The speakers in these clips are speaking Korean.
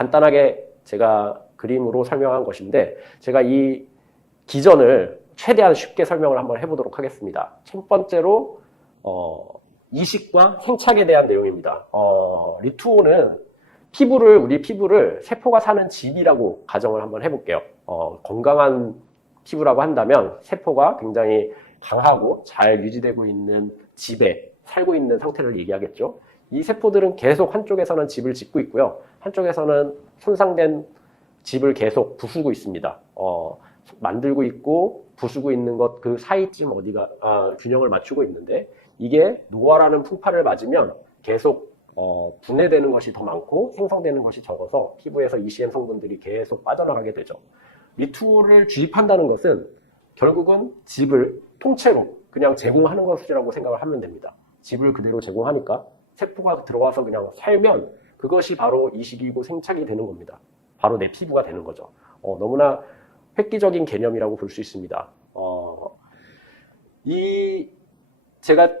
간단하게 제가 그림으로 설명한 것인데, 제가 이 기전을 최대한 쉽게 설명을 한번 해보도록 하겠습니다. 첫 번째로 이식과 생착에 대한 내용입니다. 리투오는 우리 피부를 세포가 사는 집이라고 가정을 한번 해볼게요. 건강한 피부라고 한다면 세포가 굉장히 강하고 잘 유지되고 있는 집에 살고 있는 상태를 얘기하겠죠. 이 세포들은 계속 한쪽에서는 집을 짓고 있고요. 한쪽에서는 손상된 집을 계속 부수고 있습니다. 만들고 있고 부수고 있는 것 그 사이쯤 어디가 균형을 맞추고 있는데, 이게 노화라는 풍파를 맞으면 계속 분해되는 것이 더 많고 생성되는 것이 적어서 피부에서 ECM 성분들이 계속 빠져나가게 되죠. 리투오를 주입한다는 것은 결국은 집을 통째로 그냥 제공하는 것이라고 생각을 하면 됩니다. 집을 그대로 제공하니까 세포가 들어와서 그냥 살면 그것이 바로 이식이고 생착이 되는 겁니다. 바로 내 피부가 되는 거죠. 너무나 획기적인 개념이라고 볼 수 있습니다. 제가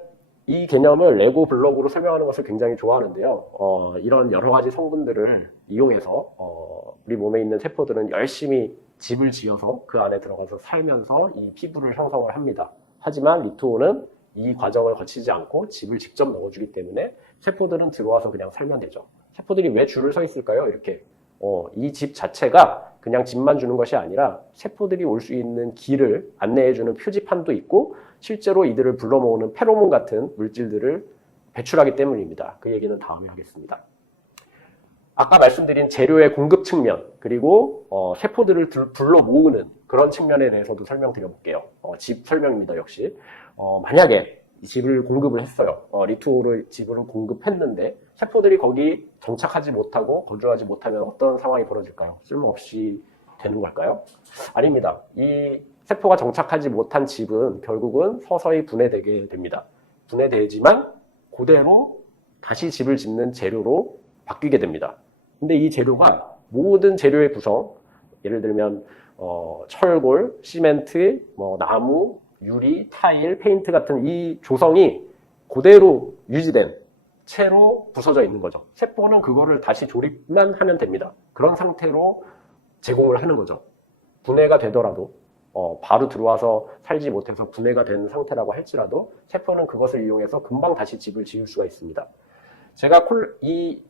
이 개념을 레고 블록으로 설명하는 것을 굉장히 좋아하는데요. 이런 여러 가지 성분들을 이용해서 우리 몸에 있는 세포들은 열심히 집을 지어서 그 안에 들어가서 살면서 이 피부를 형성을 합니다. 하지만 리투오는 이 과정을 거치지 않고 집을 직접 넣어주기 때문에 세포들은 들어와서 그냥 살면 되죠. 세포들이 왜 줄을 서 있을까요? 이렇게 이 집 자체가 그냥 집만 주는 것이 아니라 세포들이 올 수 있는 길을 안내해주는 표지판도 있고, 실제로 이들을 불러 모으는 페로몬 같은 물질들을 배출하기 때문입니다. 그 얘기는 다음에 하겠습니다. 아까 말씀드린 재료의 공급 측면, 그리고 세포들을 불러 모으는 그런 측면에 대해서도 설명드려볼게요. 집 설명입니다. 역시 만약에 이 집을 공급을 했어요. 리투오를 집을 공급했는데 세포들이 거기 정착하지 못하고 거주하지 못하면 어떤 상황이 벌어질까요? 쓸모없이 되는 걸까요? 아닙니다. 이 세포가 정착하지 못한 집은 결국은 서서히 분해되게 됩니다. 분해되지만 그대로 다시 집을 짓는 재료로 바뀌게 됩니다. 근데 이 재료가 모든 재료의 구성, 예를 들면 철골, 시멘트, 나무, 유리, 타일, 페인트 같은 이 조성이 그대로 유지된 채로 부서져 있는 거죠. 세포는 그거를 다시 조립만 하면 됩니다. 그런 상태로 제공을 하는 거죠. 분해가 되더라도 바로 들어와서 살지 못해서 분해가 된 상태라고 할지라도 세포는 그것을 이용해서 금방 다시 집을 지을 수가 있습니다. 제가 이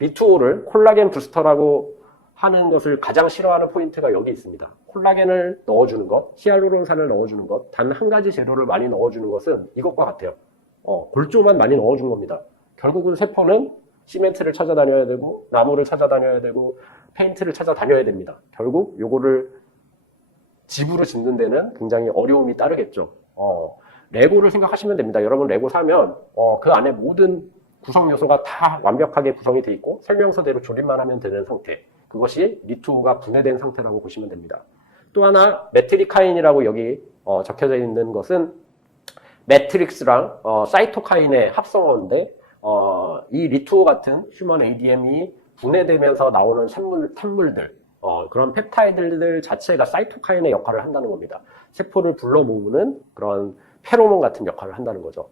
리투오를 콜라겐 부스터라고 하는 것을 가장 싫어하는 포인트가 여기 있습니다. 콜라겐을 넣어주는 것, 히알루론산을 넣어주는 것, 단 한 가지 재료를 많이 넣어주는 것은 이것과 같아요. 골조만 많이 넣어준 겁니다. 결국은 세포는 시멘트를 찾아다녀야 되고, 나무를 찾아다녀야 되고, 페인트를 찾아다녀야 됩니다. 결국 요거를 집으로 짓는 데는 굉장히 어려움이 따르겠죠. 레고를 생각하시면 됩니다. 여러분 레고 사면 그 안에 모든 구성 요소가 다 완벽하게 구성이 되어 있고 설명서대로 조립만 하면 되는 상태, 그것이 리투오가 분해된 상태라고 보시면 됩니다. 또 하나 메트리카인이라고 여기 적혀져 있는 것은 매트릭스랑 사이토카인의 합성어인데 이 리투오 같은 휴먼 ADM이 분해되면서 나오는 산물들, 그런 펩타이드들 자체가 사이토카인의 역할을 한다는 겁니다. 세포를 불러 모으는 그런 페로몬 같은 역할을 한다는 거죠.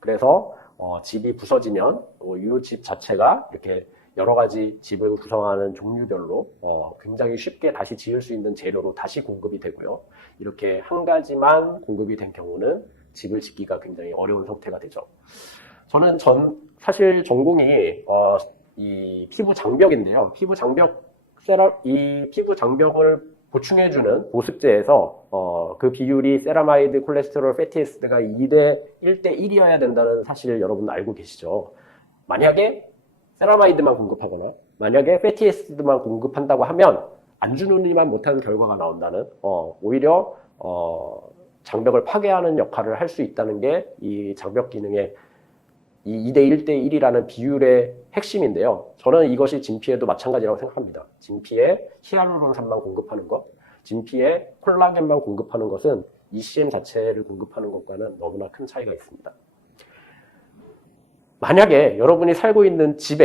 그래서 집이 부서지면 이 집 자체가 이렇게 여러 가지 집을 구성하는 종류별로 굉장히 쉽게 다시 지을 수 있는 재료로 다시 공급이 되고요. 이렇게 한 가지만 공급이 된 경우는 집을 짓기가 굉장히 어려운 상태가 되죠. 저는 사실 전공이 이 피부 장벽인데요. 이 피부 장벽을 보충해주는 보습제에서 그 비율이 세라마이드, 콜레스테롤, 패티에스드가 1대1이어야 된다는 사실을 여러분 알고 계시죠? 만약에 세라마이드만 공급하거나 만약에 패티에스드만 공급한다고 하면 안 주느니만 못하는 결과가 나온다는, 오히려 장벽을 파괴하는 역할을 할 수 있다는 게 이 장벽 기능의 이 2대1대1이라는 비율의 핵심인데요. 저는 이것이 진피에도 마찬가지라고 생각합니다. 진피에 히알루론산만 공급하는 것, 진피에 콜라겐만 공급하는 것은 ECM 자체를 공급하는 것과는 너무나 큰 차이가 있습니다. 만약에 여러분이 살고 있는 집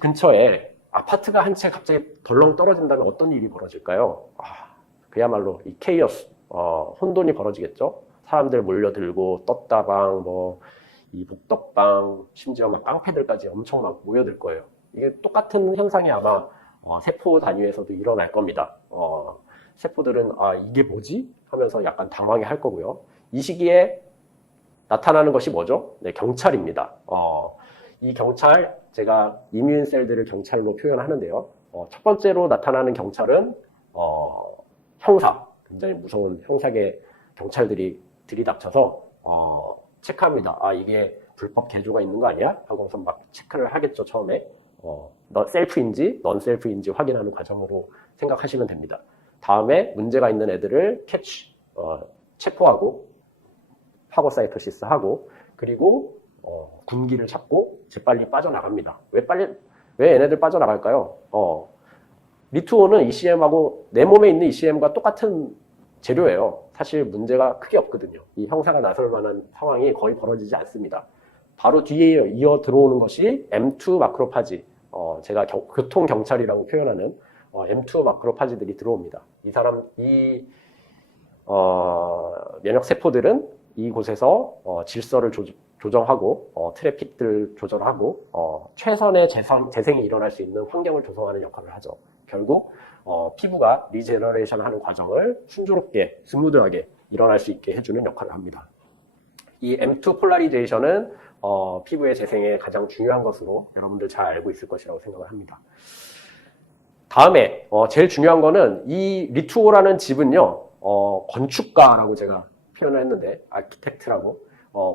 근처에 아파트가 한 채 갑자기 덜렁 떨어진다면 어떤 일이 벌어질까요? 그야말로 이 케이오스, 혼돈이 벌어지겠죠. 사람들 몰려들고 떴다방, 이 복덕방, 심지어 막 깡패들까지 엄청 막 모여들 거예요. 이게 똑같은 현상이 아마 세포 단위에서도 일어날 겁니다. 세포들은 이게 뭐지? 하면서 약간 당황해 할 거고요. 이 시기에 나타나는 것이 뭐죠? 네, 경찰입니다. 이 경찰, 제가 이뮨 셀들을 경찰로 표현하는데요. 첫 번째로 나타나는 경찰은 형사, 굉장히 무서운 형사계 경찰들이 들이닥쳐서 체크합니다. 이게 불법 개조가 있는 거 아니야? 하고서 막 체크를 하겠죠, 처음에. 너 셀프인지 넌 셀프인지 확인하는 과정으로 생각하시면 됩니다. 다음에 문제가 있는 애들을 캐치, 체포하고 파고사이토시스 하고, 그리고 군기를 잡고 재빨리 빠져나갑니다. 왜 얘네들 빠져나갈까요? 리투오는 ECM하고 내 몸에 있는 ECM과 똑같은 재료예요. 사실 문제가 크게 없거든요. 이 형사가 나설 만한 상황이 거의 벌어지지 않습니다. 바로 뒤에 이어 들어오는 것이 M2 마크로파지, 제가 교통경찰이라고 표현하는 M2 마크로파지들이 들어옵니다. 이 면역세포들은 이곳에서 질서를 조정하고 트래픽들 조절하고 최선의 재생이 일어날 수 있는 환경을 조성하는 역할을 하죠. 결국 피부가 리제너레이션 하는 과정을 순조롭게 스무드하게 일어날 수 있게 해주는 역할을 합니다. 이 M2 폴라리제이션은 피부의 재생에 가장 중요한 것으로 여러분들 잘 알고 있을 것이라고 생각을 합니다. 다음에 제일 중요한 거는 이 리투오라는 집은요, 건축가라고 제가 표현을 했는데, 아키텍트라고,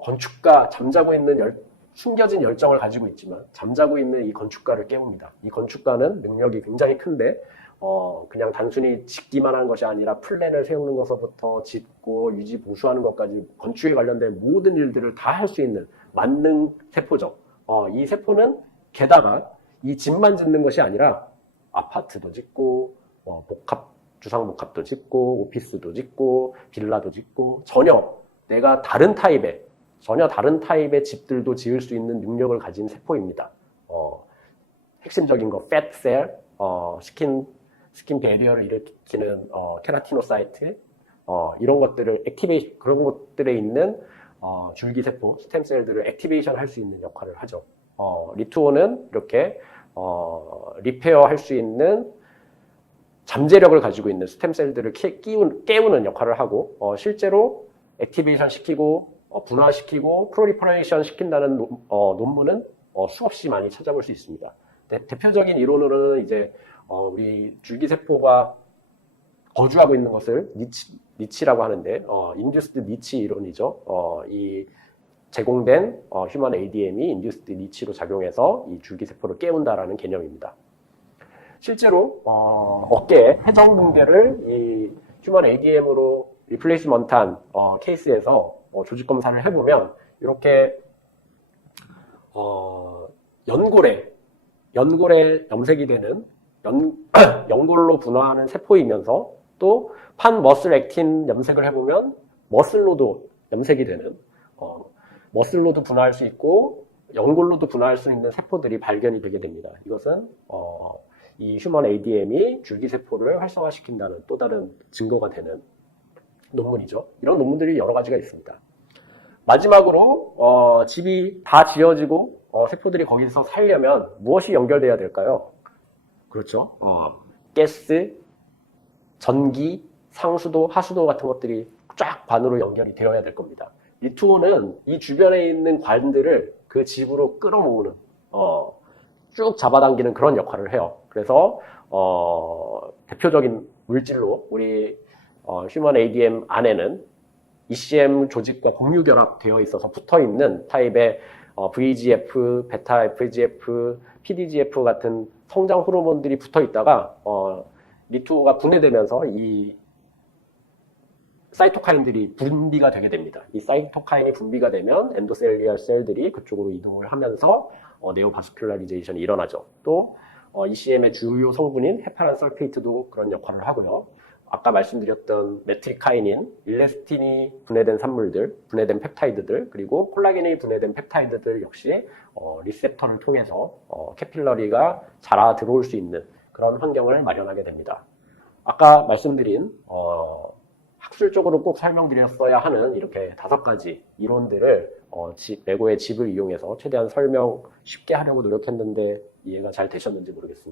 건축가, 잠자고 있는 숨겨진 열정을 가지고 있지만 잠자고 있는 이 건축가를 깨웁니다. 이 건축가는 능력이 굉장히 큰데 그냥 단순히 짓기만 한 것이 아니라 플랜을 세우는 것부터 짓고 유지 보수하는 것까지 건축에 관련된 모든 일들을 다 할 수 있는 만능 세포죠. 이 세포는 게다가 이 집만 짓는 것이 아니라 아파트도 짓고 주상복합도 짓고 오피스도 짓고 빌라도 짓고 전혀 다른 타입의 집들도 지을 수 있는 능력을 가진 세포입니다. 핵심적인 거, fat cell, 스킨 베리어를 일으키는 케라티노사이트, 이런 것들을 그런 것들에 있는 줄기세포, 스템셀들을 액티베이션 할 수 있는 역할을 하죠. 리투오는 이렇게 리페어 할 수 있는 잠재력을 가지고 있는 스템셀들을 깨우는 역할을 하고, 실제로 액티베이션 시키고 분화시키고 프로리퍼레이션 시킨다는 논문은 수없이 많이 찾아볼 수 있습니다. 대표적인 이론으로는 이제 우리 줄기세포가 거주하고 있는 것을 니치라고 하는데, 인듀스드 니치 이론이죠. 이 제공된 휴먼 ADM이 인듀스드 니치로 작용해서 이 줄기세포를 깨운다라는 개념입니다. 실제로 어깨 회전붕괴를 이 휴먼 ADM으로 리플레이스먼트한 케이스에서 조직 검사를 해보면 이렇게 연골에 염색이 되는 연골로 분화하는 세포이면서 또 판머슬 액틴 염색을 해보면 머슬로도 염색이 되는 머슬로도 분화할 수 있고 연골로도 분화할 수 있는 세포들이 발견이 되게 됩니다. 이것은 이 휴먼 ADM이 줄기세포를 활성화시킨다는 또 다른 증거가 되는 논문이죠. 이런 논문들이 여러 가지가 있습니다. 마지막으로 집이 다 지어지고 세포들이 거기서 살려면 무엇이 연결돼야 될까요? 그렇죠. 가스, 전기, 상수도, 하수도 같은 것들이 쫙 관으로 연결이 되어야 될 겁니다. 리투오는 이 주변에 있는 관들을 그 집으로 끌어모으는, 쭉 잡아당기는 그런 역할을 해요. 그래서 대표적인 물질로 우리 휴먼 ADM 안에는 ECM 조직과 공유결합되어 있어서 붙어있는 타입의 VEGF, 베타 FGF, PDGF 같은 성장 호르몬들이 붙어있다가 리투오가 분해되면서 이 사이토카인들이 분비가 되게 됩니다. 이 사이토카인이 분비가 되면 엔도셀리아 셀들이 그쪽으로 이동을 하면서 네오바스큘라리제이션이 일어나죠. 또 ECM의 주요 성분인 헤파란 설페이트도 그런 역할을 하고요. 아까 말씀드렸던 메트리카이닌, 일레스틴이 분해된 산물들, 분해된 펩타이드들, 그리고 콜라겐이 분해된 펩타이드들 역시 리셉터를 통해서 캐필러리가 자라 들어올 수 있는 그런 환경을 마련하게 됩니다. 아까 말씀드린 학술적으로 꼭 설명드렸어야 하는 이렇게 5가지 이론들을 레고의 집을 이용해서 최대한 설명 쉽게 하려고 노력했는데 이해가 잘 되셨는지 모르겠습니다.